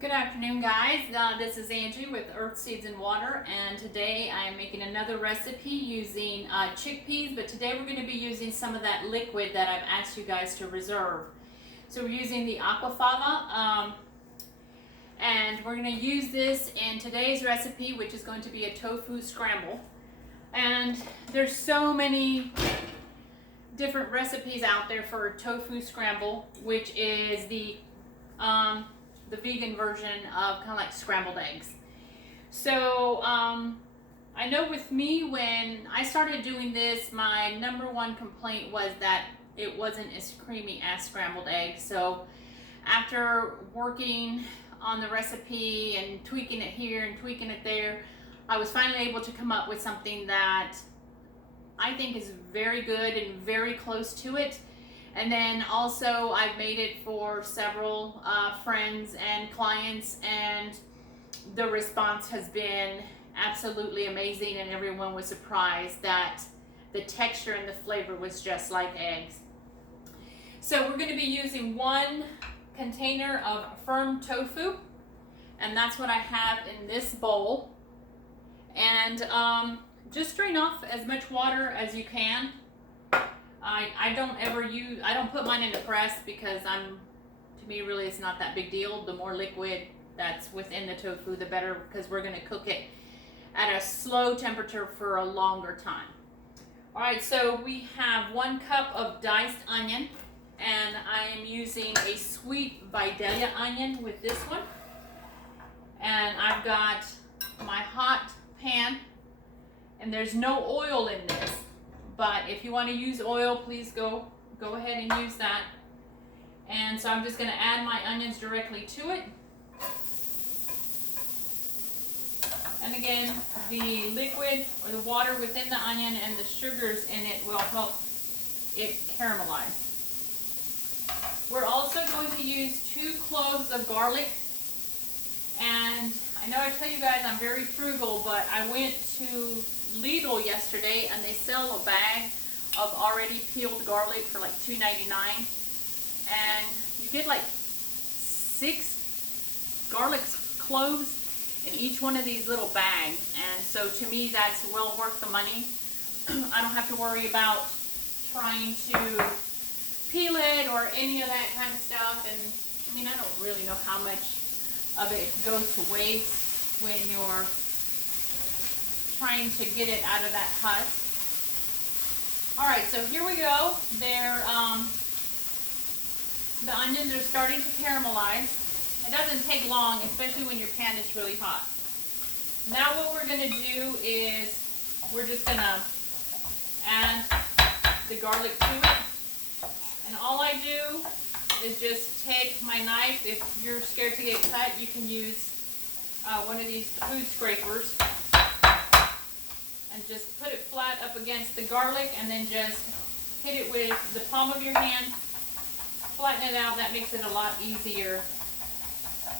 Good afternoon, guys. This is Angie with Earth Seeds and Water, and today I am making another recipe using chickpeas, but today we're going to be using some of that liquid that I've asked you guys to reserve. So we're using the aquafaba, and we're going to use this in today's recipe, which is going to be a tofu scramble. And there's so many different recipes out there for tofu scramble, which is the vegan version of kind of like scrambled eggs. So I know with me, when I started doing this, my number one complaint was that it wasn't as creamy as scrambled eggs. So after working on the recipe and tweaking it here and tweaking it there, I was finally able to come up with something that I think is very good and very close to it. And then also I've made it for several friends and clients, and the response has been absolutely amazing, and everyone was surprised that the texture and the flavor was just like eggs. So we're going to be using 1 container of firm tofu, and that's what I have in this bowl. And just drain off as much water as you can. I don't put mine in the press because to me really it's not that big deal. The more liquid that's within the tofu, the better, because we're going to cook it at a slow temperature for a longer time. All right, so we have 1 cup of diced onion, and I am using a sweet Vidalia onion with this one. And I've got my hot pan, and there's no oil in this. But if you want to use oil, please go ahead and use that. And so I'm just going to add my onions directly to it. And again, the liquid or the water within the onion and the sugars in it will help it caramelize. We're also going to use 2 cloves of garlic. And I know I tell you guys I'm very frugal, but I went to Lidl yesterday and they sell a bag of already peeled garlic for like $2.99, and you get like 6 garlic cloves in each one of these little bags. And so to me that's well worth the money. I don't have to worry about trying to peel it or any of that kind of stuff. And I mean, I don't really know how much of it goes to waste when you're trying to get it out of that husk. All right, so here we go. The onions are starting to caramelize. It doesn't take long, especially when your pan is really hot. Now what we're going to do is we're just going to add the garlic to it. And all I do is just take my knife. If you're scared to get cut, you can use one of these food scrapers, and just put it flat up against the garlic, and then just hit it with the palm of your hand, flatten it out. That makes it a lot easier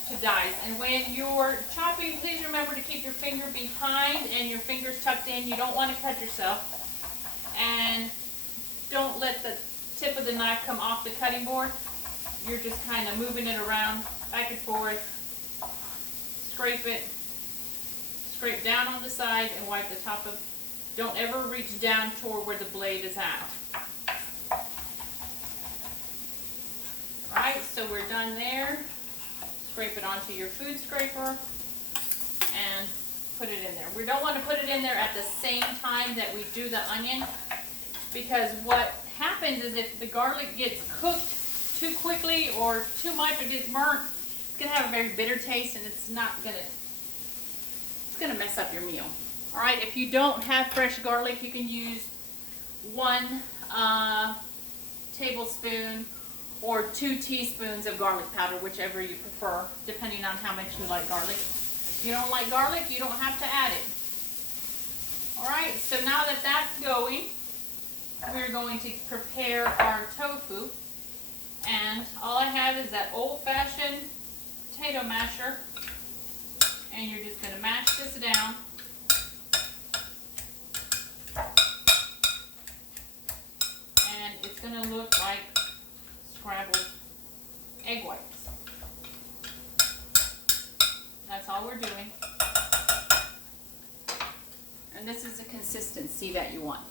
to dice. And when you're chopping, please remember to keep your finger behind and your fingers tucked in. You don't want to cut yourself. And don't let the tip of the knife come off the cutting board. You're just kind of moving it around back and forth. Scrape it. Scrape down on the side and wipe the top of. Don't ever reach down toward where the blade is at. Alright, so we're done there. Scrape it onto your food scraper and put it in there. We don't want to put it in there at the same time that we do the onion, because what happens is if the garlic gets cooked too quickly or too much or gets burnt, it's going to have a very bitter taste, and it's going to mess up your meal. All right, if you don't have fresh garlic, you can use 1 tablespoon or 2 teaspoons of garlic powder, whichever you prefer, depending on how much you like garlic. If you don't like garlic, you don't have to add it. All right, so now that that's going, we're going to prepare our tofu. And all I have is that old-fashioned potato masher. And you're just going to mash this down. And it's going to look like scrambled egg whites. all we're doing. And this is the consistency that you want.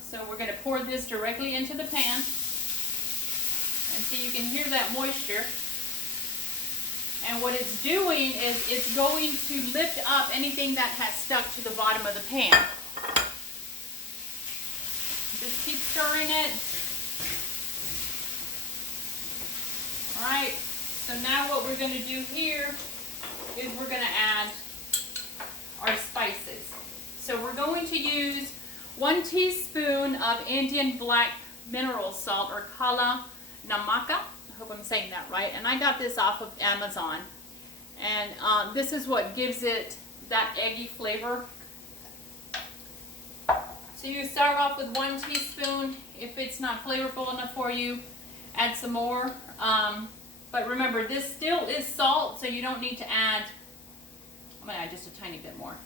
So we're going to pour this directly into the pan. And see, you can hear that moisture. And what it's doing is it's going to lift up anything that has stuck to the bottom of the pan. Just keep stirring it. Alright, so now what we're going to do here is we're going to add our spices. So we're going to use 1 teaspoon of Indian black mineral salt, or kala namaka. I hope I'm saying that right. And I got this off of Amazon. And this is what gives it that eggy flavor. So you start off with 1 teaspoon. If it's not flavorful enough for you, add some more. But remember, this still is salt, so you don't need to add, I'm going to add just a tiny bit more.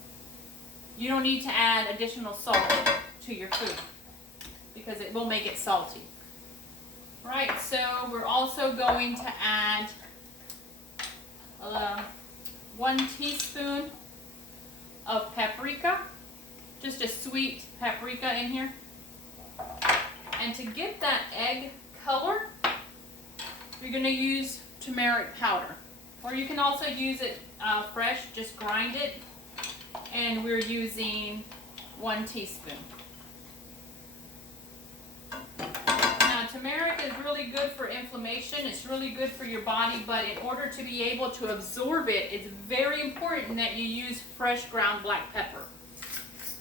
You don't need to add additional salt to your food because it will make it salty. Right, so we're also going to add 1 teaspoon of paprika, just a sweet paprika in here. And to get that egg color, you're going to use turmeric powder. Or you can also use it fresh, just grind it. And we're using 1 teaspoon. Now, turmeric is really good for inflammation. It's really good for your body, but in order to be able to absorb it, it's very important that you use fresh ground black pepper.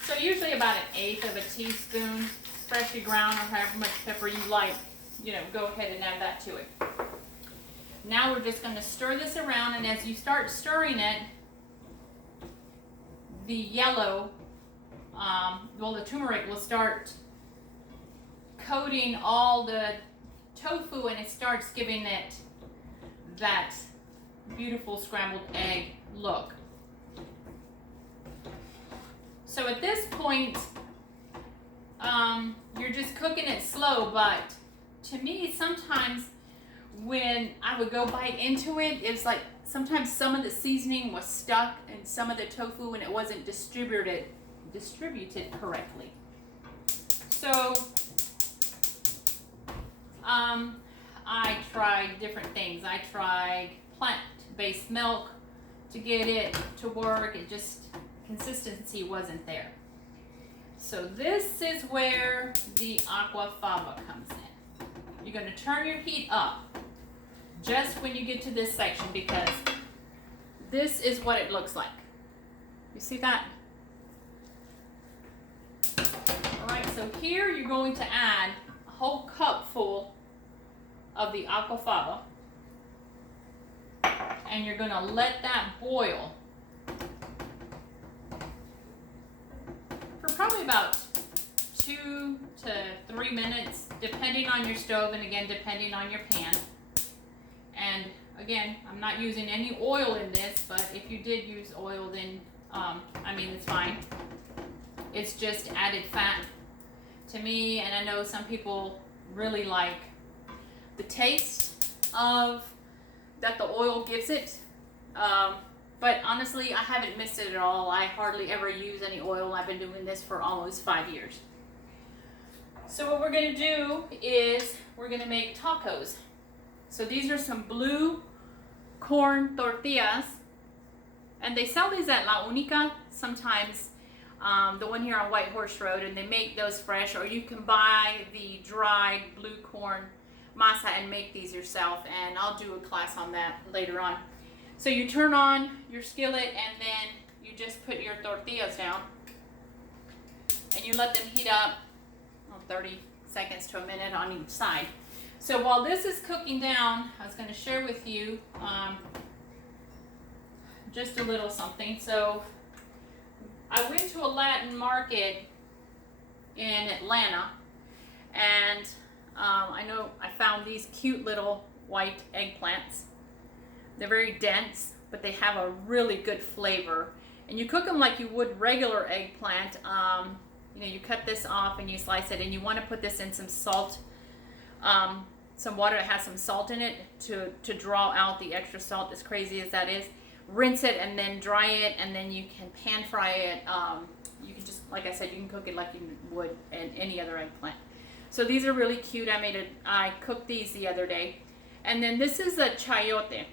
So usually about 1/8 of a teaspoon, freshly ground, or however much pepper you like, go ahead and add that to it. Now we're just going to stir this around, and as you start stirring it, the yellow, the turmeric will start coating all the tofu, and it starts giving it that beautiful scrambled egg look. So at this point, you're just cooking it slow, but to me, sometimes when I would go bite into it, it's like sometimes some of the seasoning was stuck in some of the tofu and it wasn't distributed correctly. So I tried different things. I tried plant-based milk to get it to work. It just, consistency wasn't there. So this is where the aquafaba comes in. You're going to turn your heat up just when you get to this section, because this is what it looks like. You see that? Alright, so here you're going to add a whole cup full of the aquafaba, and you're going to let that boil for probably about 2 to 3 minutes, depending on your stove, and again, depending on your pan. And again, I'm not using any oil in this, but if you did use oil, then, it's fine. It's just added fat to me, and I know some people really like the taste of that the oil gives it. But honestly, I haven't missed it at all. I hardly ever use any oil. I've been doing this for almost 5 years. So what we're going to do is we're going to make tacos. So these are some blue corn tortillas, and they sell these at La Única sometimes, the one here on White Horse Road, and they make those fresh, or you can buy the dried blue corn masa and make these yourself, and I'll do a class on that later on. So you turn on your skillet, and then you just put your tortillas down, and you let them heat up 30 seconds to a minute on each side. So while this is cooking down, I was going to share with you just a little something. So I went to a Latin market in Atlanta, and I know I found these cute little white eggplants. They're very dense, but they have a really good flavor. And you cook them like you would regular eggplant. You cut this off and you slice it, and you want to put this in some some water that has some salt in it to draw out the extra salt, as crazy as that is. Rinse it and then dry it, and then you can pan fry it. You can just, like I said, you can cook it like you would any other eggplant. So these are really cute. I cooked these the other day. And then this is a chayote.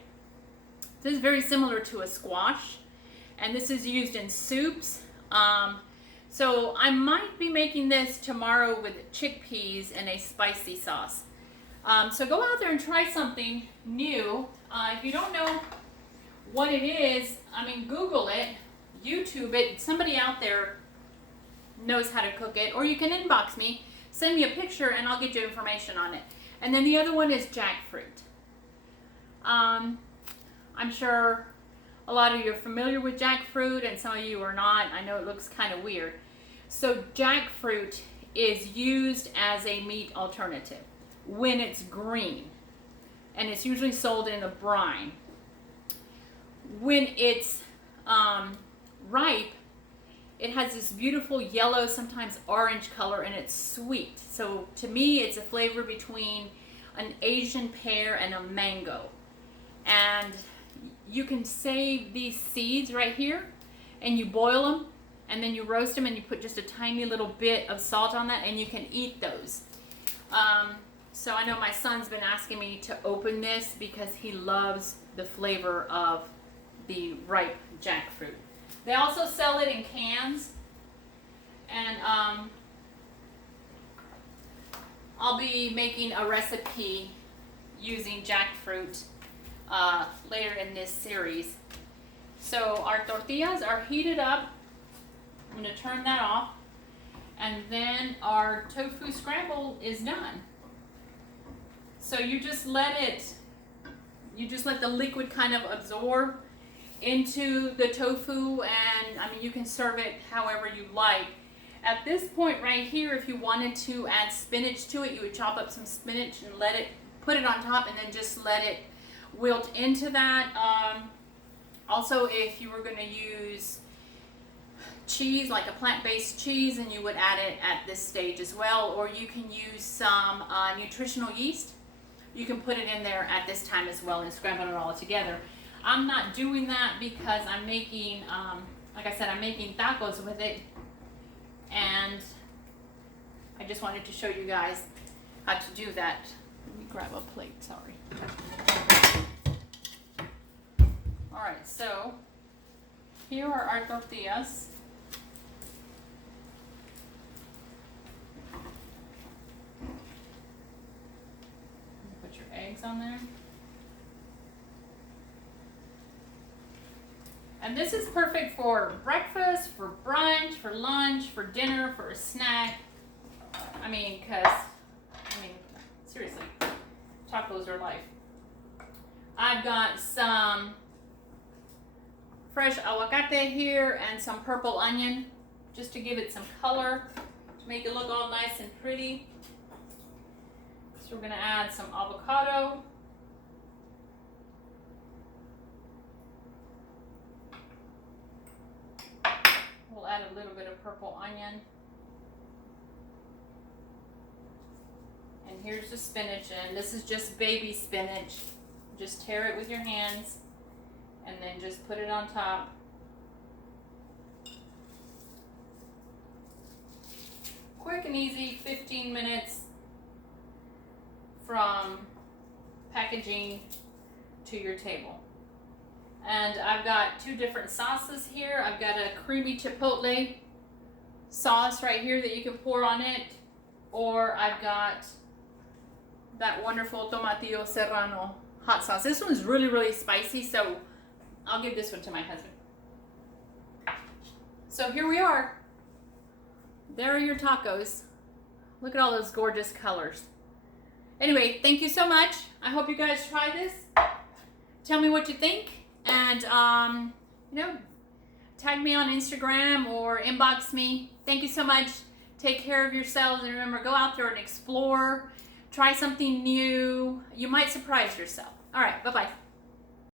This is very similar to a squash, and this is used in soups. So I might be making this tomorrow with chickpeas and a spicy sauce. So go out there and try something new. If you don't know what it is, I mean, Google it, YouTube it. Somebody out there knows how to cook it, or you can inbox me, send me a picture, and I'll get you information on it. And then the other one is jackfruit. I'm sure a lot of you are familiar with jackfruit, and some of you are not. I know it looks kind of weird. So jackfruit is used as a meat alternative when it's green, and it's usually sold in a brine. When it's ripe, it has this beautiful yellow, sometimes orange color, and it's sweet. So to me, it's a flavor between an Asian pear and a mango. And you can save these seeds right here, and you boil them, and then you roast them, and you put just a tiny little bit of salt on that, and you can eat those. So I know my son's been asking me to open this because he loves the flavor of the ripe jackfruit. They also sell it in cans, and I'll be making a recipe using jackfruit later in this series. So our tortillas are heated up. I'm going to turn that off, and then our tofu scramble is done. So you just let the liquid kind of absorb into the tofu, and I mean, you can serve it however you like. At this point right here, if you wanted to add spinach to it, you would chop up some spinach and put it on top, and then just let it wilt into that. Also, if you were going to use cheese, like a plant-based cheese, and you would add it at this stage as well, or you can use some nutritional yeast. You can put it in there at this time as well and scramble it all together. I'm not doing that because I'm making, like I said, I'm making tacos with it, and I just wanted to show you guys how to do that. Let me grab a plate, sorry. All right, so here are our tortillas. Put your eggs on there. And this is perfect for breakfast, for brunch, for lunch, for dinner, for a snack. I mean, seriously, tacos are life. I've got some fresh aguacate here and some purple onion, just to give it some color, to make it look all nice and pretty. So we're gonna add some avocado. We'll add a little bit of purple onion. And here's the spinach, and this is just baby spinach. Just tear it with your hands and then just put it on top. Quick and easy, 15 minutes from packaging to your table. And I've got two different sauces here. I've got a creamy chipotle sauce right here that you can pour on it, or I've got that wonderful tomatillo serrano hot sauce. This one's really, really spicy, so I'll give this one to my husband. So here we are. There are your tacos. Look at all those gorgeous colors. Anyway, thank you so much. I hope you guys try this. Tell me what you think, and tag me on Instagram or inbox me. Thank you so much. Take care of yourselves, and remember, go out there and explore. Try something new. You might surprise yourself. All right, bye-bye.